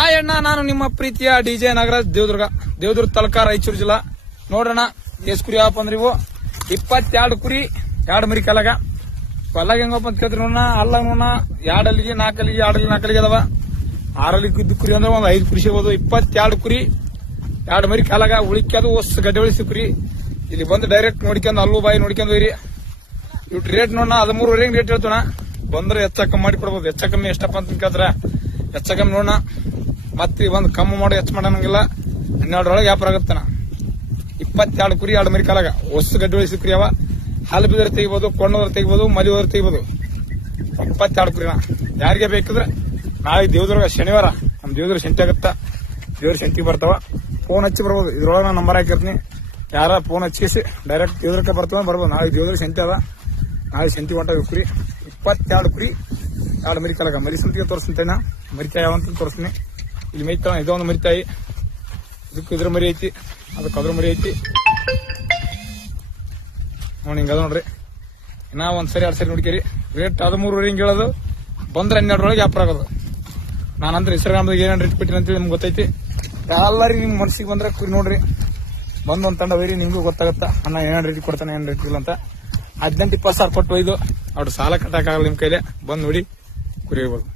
Hi ಅಣ್ಣ, ನಾನು ನಿಮ್ಮ ಪ್ರೀತಿಯ ಡಿಜೆ ನಾಗರಾಜ್, ದೇವದುರ್ಗ ತಾಲೂಕಾ, ರಾಯಚೂರು ಜಿಲ್ಲಾ. ನೋಡ್ರಣ್ಣ, ಎಸ್ ಕುರಿ ಯಾವಪ್ಪ ಅಂದ್ರೆ ಇವು 22 ಕುರಿ, 2 ಮರಿ ಕಲಗ ಹೆಂಗಪ್ಪ ಅಂತ ಕೇಳ್ತೀರಿ ನೋಡೋಣ. ಅಲ್ಲ ನೋಡ 2 ಅಲ್ಲಿಗೆ 4 ಅಲ್ಲಿಗೆ 2 4 ಅಲ್ಲಿಗೆ ಅದಾವ. 6 ಅಲ್ಲಿಗೆ ಇದ್ದು ಕುರಿ ಅಂದ್ರೆ ಒಂದು 5 ಕುರಿ ಸಿಗೋದು. 22 ಕುರಿ, 2 ಮರಿ ಕಲಗ ಉಳಿಕ್ಯದು ಹೊಸ ಗಡ್ಡೆ ಉಳಿಸಿ ಕುರಿ. ಇಲ್ಲಿ ಬಂದು ಡೈರೆಕ್ಟ್ ನೋಡ್ಕೊಂಡು ಅಲ್ಲೂ ಬಾಯಿ ನೋಡ್ಕೊಂಡು ಹೋಯ್ರಿ. ಇವ್ ರೇಟ್ ನೋಡ 13,500 ರೇಟ್ ಹೇಳ್ತೋಣ. ಬಂದ್ರೆ ಹೆಚ್ಚ ಕಮ್ಮಿ ಮಾಡಿ ಕೊಡ್ಬೋದು. ಹೆಚ್ಚ ಕಮ್ಮಿ ಎಷ್ಟಪ್ಪ ಅಂತ ಕೇಳ್ತಾರ, ಹೆಚ್ಚ ಕಮ್ಮಿ ನೋಡೋಣ. ಮತ್ತೆ ಒಂದು ಕಮ್ಮಿ ಮಾಡಿ ಹೆಚ್ಚು ಮಾಡಂಗಿಲ್ಲ. 12 ವ್ಯಾಪಾರ ಆಗತ್ತಣ. 22 ಕುರಿ, 2 ಮರಿ ಕಾಲಾಗ ಹೊಸ ಗಡ್ಡೆ ಉಳಿಸಿ ಕುರಿ ಅವ. ಹಾಲು ಬಿದ್ರೆ ತೆಗಿಬೋದು, ಕೊಂಡೋದ್ರೆ ತೆಗಿಬೋದು, ಮಲಿ ಹೋದ್ರೆ ತೆಗಿಬೋದು. 22 ಕುರಿನ ಯಾರಿಗೆ ಬೇಕಿದ್ರೆ ನಾಳೆ ದೇವದುರ್ಗ ಶನಿವಾರ ನಮ್ ದೇವದುರ್ಗ ಸಂತೆ ಆಗತ್ತ. ದೇವ್ರ ಸಂತಿಗೆ ಬರ್ತಾವ. ಫೋನ್ ಹಚ್ಚಿ ಬರ್ಬೋದು. ಇದ್ರೊಳಗೆ ನಾನು ನಂಬರ್ ಹಾಕಿರ್ತೀನಿ. ಯಾರ ಫೋನ್ ಹಚ್ಚಿಸಿ ಡೈರೆಕ್ಟ್ ದೇವದುರ್ಗಕ್ಕೆ ಬರ್ತಾವ ಬರ್ಬೋದು. ನಾಳೆ ದೇವದುರ್ಗ ಸಂತೆ ಅದ. ನಾಳೆ ಸಂತಿ ಹೊಂಟಾವ ಕುರಿ. 22 ಕುರಿ, 2 ಮರಿ ಕಾಲಾಗ ಮರಿ ಸಂತಿಗೆ ತೋರಿಸ್ತೇನೆ. ಮರಿತಾಯಿ ಯಾವಂತ ತೋರಿಸ್ತೀನಿ. ಇಲ್ಲಿ ಮೈತಾವ. ಇದೊಂದು ಮರಿತಾಯಿ, ಇದಕ್ಕೆ ಇದ್ರ ಮರಿ ಐತಿ, ಅದಕ್ಕೆ ಅದ್ರ ಮರಿ ಐತಿ ನೋಡಿ. ಹಿಂಗದ ನೋಡ್ರಿ. ಇನ್ನ ಒಂದ್ಸರಿ 2 ಸರಿ ನೋಡ್ಕೇರಿ. ರೇಟ್ 13,500 ಹಿಂಗ್ ಹೇಳೋದು. ಬಂದ್ರೆ 12 ವ್ಯಾಪಾರ ಆಗೋದು. ನಾನಂದ್ರೆ ಇನ್ಸ್ಟಾಗ್ರಾಮ್ದಾಗ ಏನೇನು ರೇಟ್ ಕೊಟ್ಟಿನಿ ಅಂತೇಳಿ ನಿಮ್ಗೆ ಗೊತ್ತೈತಿ. ಎಲ್ಲಾರಿ ನಿಮ್ ಮನ್ಸಿಗೆ ಬಂದ್ರೆ ಕುರಿ ನೋಡ್ರಿ. ಬಂದು ಒಂದ್ ತಂಡ ಬೈರಿ, ನಿಮ್ಗೂ ಗೊತ್ತಾಗತ್ತ ಅಣ್ಣ ಏನೇನು ರೇಟ್ ಕೊಡ್ತಾನೆ, ಏನ್ ರೇಟ್ ಇಲ್ಲ ಅಂತ. 18-20 ಸಾವಿರ ಕೊಟ್ಟು ಒಯ್ದು ಅವ್ರು ಸಾಲ ಕಟ್ಟಕ್ಕಾಗಲ್ಲ ನಿಮ್ ಕೈಲೆ. ಬಂದ್ ನೋಡಿ ಕುರಿ ಹೋಗ್ಬೋದು.